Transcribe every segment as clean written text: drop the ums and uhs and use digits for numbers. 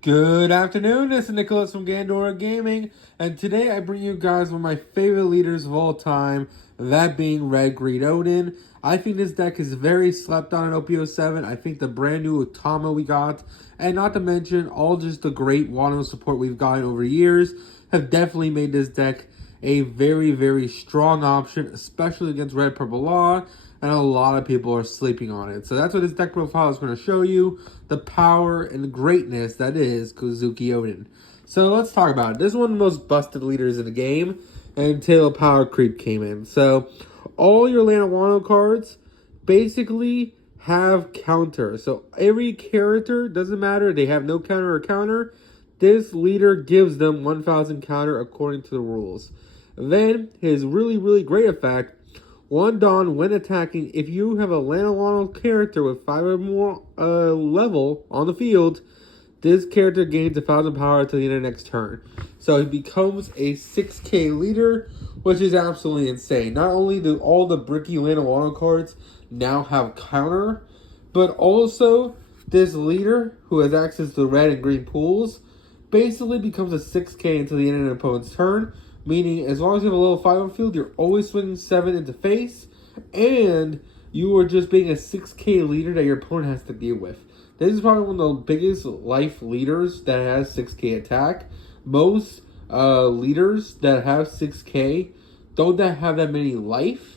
Good afternoon, this is Nicholas from Gandora Gaming, and today I bring you guys one of my favorite leaders of all time, that being Red Green Oden. I think this deck is very slept on in OP07. I think the brand new Utama we got, and not to mention all just the great Wano support we've gotten over years, have definitely made this deck a very, very strong option, especially against Red Purple Law, and a lot of people are sleeping on it. So that's what this deck profile is going to show you, the power and the greatness that is Kozuki Oden. So let's talk about it. This is one of the most busted leaders in the game until Power Creep came in. So all your Land of Wano cards basically have counters. So every character, doesn't matter, they have no counter or counter, this leader gives them 1000 counter according to the rules. Then his really, really great effect, one Dawn when attacking, if you have a Land of Wano character with 5 or more level on the field, this character gains 1000 power to the end of the next turn. So he becomes a 6k leader, which is absolutely insane. Not only do all the bricky Land of Wano cards now have counter, but also this leader, who has access to red and green pools, basically becomes a 6k until the end of an opponent's turn. Meaning, as long as you have a level 5 on field, you're always swinging 7 into face, and you are just being a 6k leader that your opponent has to deal with. This is probably one of the biggest life leaders that has 6k attack. Most leaders that have 6k don't have that many life.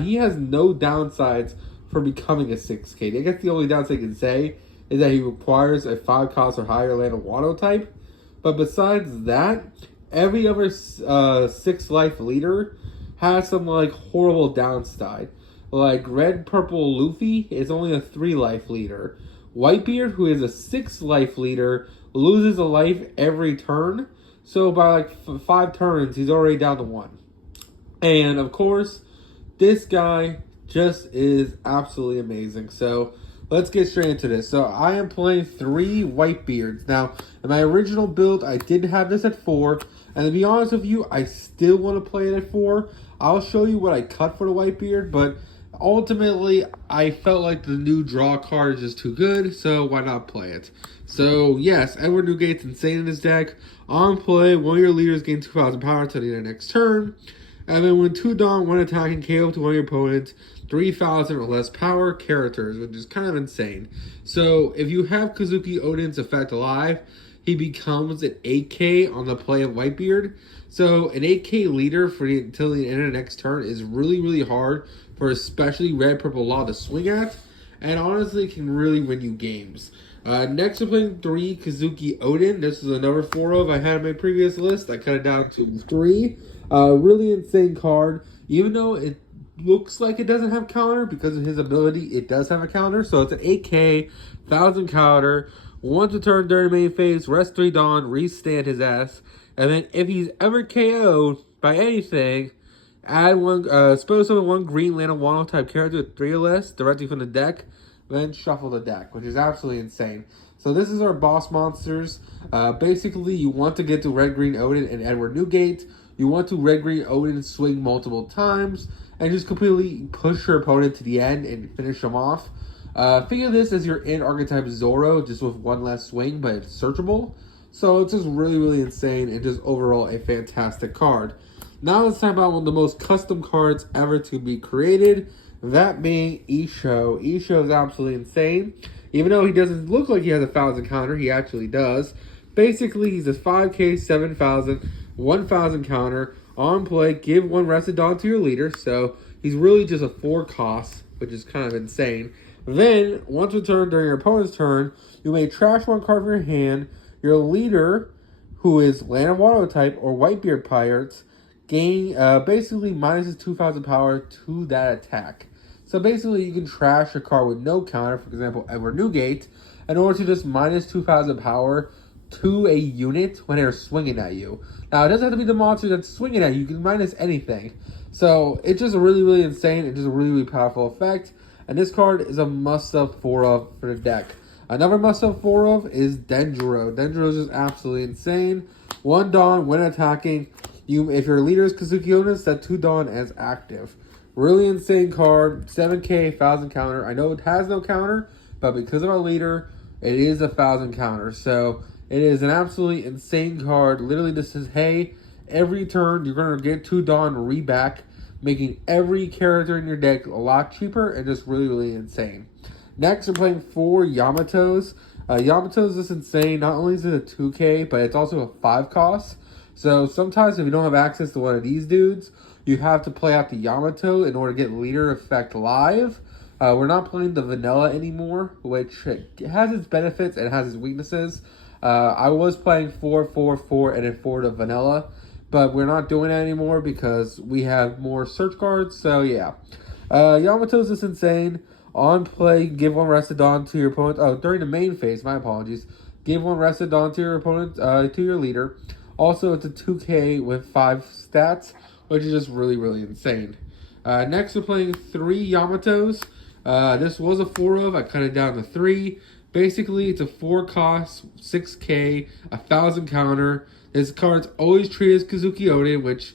He has no downsides for becoming a 6k. I guess the only downside I can say is that he requires a 5 cost or higher Land of Wano type. But besides that, every other 6 life leader has some like horrible downside. Like Red Purple Luffy is only a 3 life leader. Whitebeard, who is a 6 life leader, loses a life every turn. So by like 5 turns, he's already down to 1. And of course, this guy just is absolutely amazing. So let's get straight into this. So I am playing 3 Whitebeards. Now, in my original build, I did have this at 4. And to be honest with you, I still want to play it at 4. I'll show you what I cut for the Whitebeard, but ultimately, I felt like the new draw card is just too good, so why not play it? So, yes, Edward Newgate's insane in his deck. On play, one of your leaders gains 2000 power to the end of the next turn. And then when 2 Dawn, when attacking, KO to one of your opponents, 3,000 or less power characters, which is kind of insane. So, if you have Kozuki Oden's effect alive, he becomes an 8k on the play of Whitebeard. So an 8k leader for until the end of the next turn is really, really hard for especially Red Purple Law to swing at, and honestly can really win you games. Next we're playing 3 Kozuki Oden. This is another 4 of I had in my previous list. I cut it down to 3. Really insane card. Even though it looks like it doesn't have counter, because of his ability, it does have a counter. So it's an 8k, 1000 counter. Once a turn during the main phase, rest 3 Dawn, restand his ass. And then if he's ever KO'd by anything, add one, suppose summon 1 green Land of Wano type character with 3 or less directly from the deck, then shuffle the deck, which is absolutely insane. So this is our boss monsters. Basically, you want to get to Red Green Oden and Edward Newgate. You want to Red Green Oden swing multiple times and just completely push your opponent to the end and finish them off. Think of this as your in archetype Zoro, just with 1 less swing, but it's searchable. So it's just really, really insane and just overall a fantastic card. Now let's talk about one of the most custom cards ever to be created, that being Isho. Isho is absolutely insane. Even though he doesn't look like he has a 1000 counter, he actually does. Basically, he's a 5k, 7000, 1000 counter. On play, give 1 Rested Dawn to your leader. So he's really just a 4 cost, which is kind of insane. Then, once returned during your opponent's turn, you may trash 1 card from your hand. Your leader, who is Land of Wano type or Whitebeard Pirates, gain basically minus 2000 power to that attack. So basically, you can trash a card with no counter, for example, Edward Newgate, in order to just minus 2000 power to a unit when they're swinging at you. Now, it doesn't have to be the monster that's swinging at you. You can minus anything. So, it's just really, really insane. It's just a really, really powerful effect. And this card is a must-have 4 of for the deck. Another must-have 4 of is Denjiro. Denjiro is just absolutely insane. 1 Dawn when attacking. If your leader is Kozuki Oden, set 2 Dawn as active. Really insane card. 7k, 1000 counter. I know it has no counter, but because of our leader, it is a 1000 counter. So It is an absolutely insane card. Literally, this says, hey, every turn you're going to get 2 Dawn reback, making every character in your deck a lot cheaper and just really, really insane. Next, we're playing 4 Yamatos. Yamatos is insane. Not only is it a 2K, but it's also a 5 cost. So sometimes if you don't have access to one of these dudes, you have to play out the Yamato in order to get leader effect live. We're not playing the vanilla anymore, which has its benefits and has its weaknesses. I was playing 4, 4, 4, and then 4 to vanilla, but we're not doing that anymore because we have more search cards. So yeah, Yamato's is insane. On play, give 1 Rested Dawn to your opponent. Oh, during the main phase, my apologies. Give 1 Rested Dawn to your opponent, to your leader. Also, it's a 2K with 5 stats, which is just really, really insane. Next, we're playing 3 Yamatos. This was a 4 of. I cut it down to 3. Basically, it's a 4 cost, 6K, 1,000 counter. This card's always treated as Kozuki Oden, which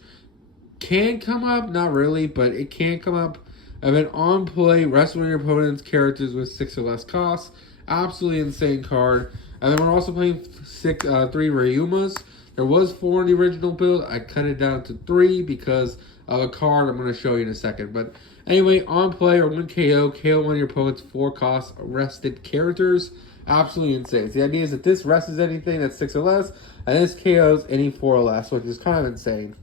can come up, not really, but it can come up. And then on play, rest one of your opponent's characters with 6 or less costs. Absolutely insane card. And then we're also playing 3 Ryumas. There was 4 in the original build. I cut it down to 3 because of a card I'm going to show you in a second. But anyway, on play or win KO, KO one of your opponent's 4 cost rested characters. Absolutely insane. So the idea is that this rests anything that's 6 or less, and this KOs any 4 or less, which is kind of insane.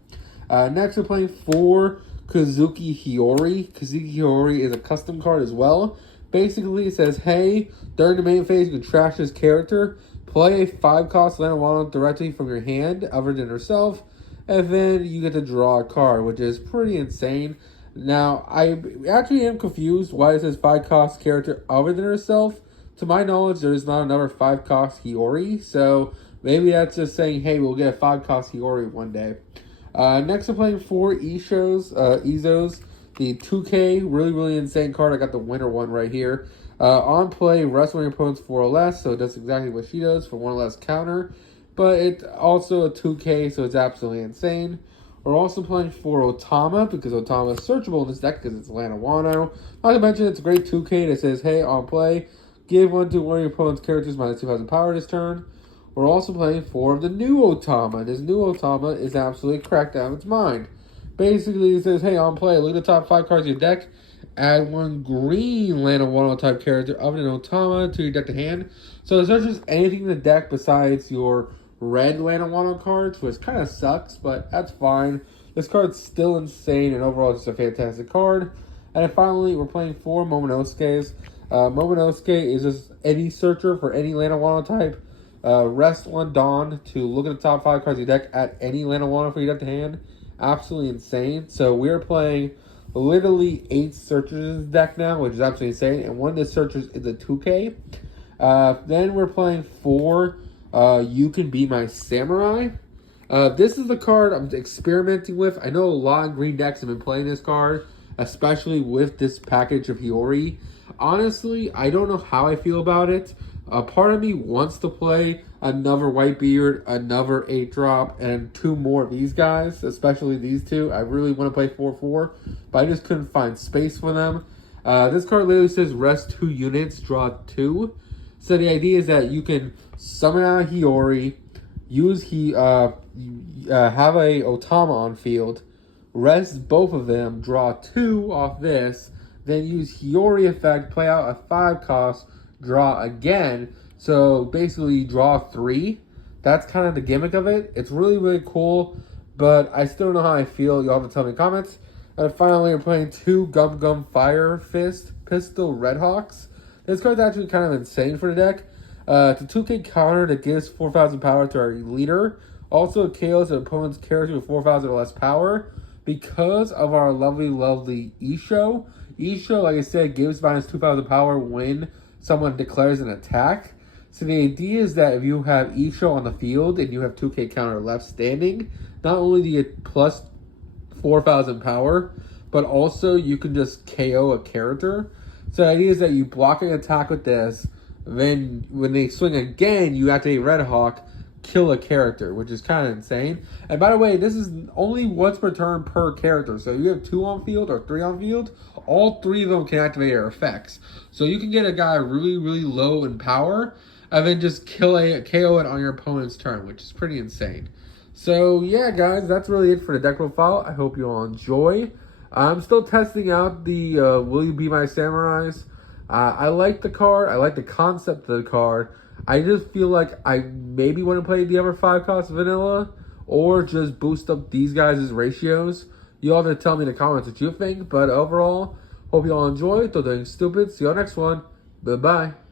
Next, we're playing 4 Kozuki Hiyori. Kozuki Hiyori is a custom card as well. Basically, it says, hey, during the main phase, you can trash this character. Play a 5 cost Lana directly from your hand, other than herself, and then you get to draw a card, which is pretty insane. Now, I actually am confused why it says 5 cost character other than herself. To my knowledge, there is not another 5 cost Hiyori, so maybe that's just saying, hey, we'll get a 5 cost Hiyori one day. Next, I'm playing 4 Izos. The 2K, really, really insane card. I got the winner one right here. On play, rest one of your opponent's 4 or less, so it does exactly what she does for 1 or less counter. But it's also a 2K, so it's absolutely insane. We're also playing 4 Otama, because Otama is searchable in this deck because it's Lana Wano. Not to mention, it's a great 2K that says, hey, on play, give 1 to one of your opponent's characters minus 2,000 power this turn. We're also playing 4 of the new Otama. This new Otama is absolutely cracked out of its mind. Basically, it says, hey, on play, look at the top 5 cards of your deck. Add 1 green Lana Wano type character other than Otama to your deck to hand. So it searches anything in the deck besides your red Lana Wano cards, which kind of sucks, but that's fine. This card's still insane, and overall, it's just a fantastic card. And then finally, we're playing 4 Momonosuke's. Momonosuke is just any searcher for any Lana Wano type. Rest 1 Dawn to look at the top 5 cards of your deck at any Lana Wano for your deck to hand. Absolutely insane. So we're playing literally 8 searchers in this deck now, which is absolutely insane. And one of the searchers is a 2K. Then we're playing 4 You Can Be My Samurai. This is the card I'm experimenting with. I know a lot of green decks have been playing this card, especially with this package of Hiyori. Honestly, I don't know how I feel about it. A part of me wants to play another Whitebeard, another 8-drop, and 2 more of these guys, especially these 2. I really want to play 4/4, but I just couldn't find space for them. This card literally says rest 2 units, draw 2. So the idea is that you can summon out a Hiyori, have a Otama on field, rest both of them, draw 2 off this, then use Hiyori effect, play out a 5 cost, draw again. So basically you draw 3. That's kind of the gimmick of it. It's really, really cool, but I still don't know how I feel. You'll have to tell me in the comments. And finally, we're playing 2 Gum Gum Fire Fist Pistol Redhawks. This card's actually kind of insane for the deck. It's a 2K counter that gives 4,000 power to our leader. Also, it KOs an opponent's character with 4,000 or less power. Because of our lovely, lovely Isho. Isho, like I said, gives minus 2,000 power when someone declares an attack. So the idea is that if you have Isho on the field and you have 2K counter left standing, not only do you get plus 4,000 power, but also you can just KO a character. So the idea is that you block an attack with this, then when they swing again, you activate Red Hawk, kill a character, which is kind of insane. And by the way, this is only once per turn per character. So if you have 2 on field or 3 on field, all 3 of them can activate their effects. So you can get a guy really, really low in power, and then just KO it on your opponent's turn, which is pretty insane. So yeah, guys, that's really it for the deck profile. I hope you all enjoy. I'm still testing out the Will You Be My Samurais. I like the card. I like the concept of the card. I just feel like I maybe want to play the other 5-cost vanilla or just boost up these guys' ratios. You all have to tell me in the comments what you think. But overall, hope you all enjoy. Don't do anything stupid. See you all next one. Bye-bye.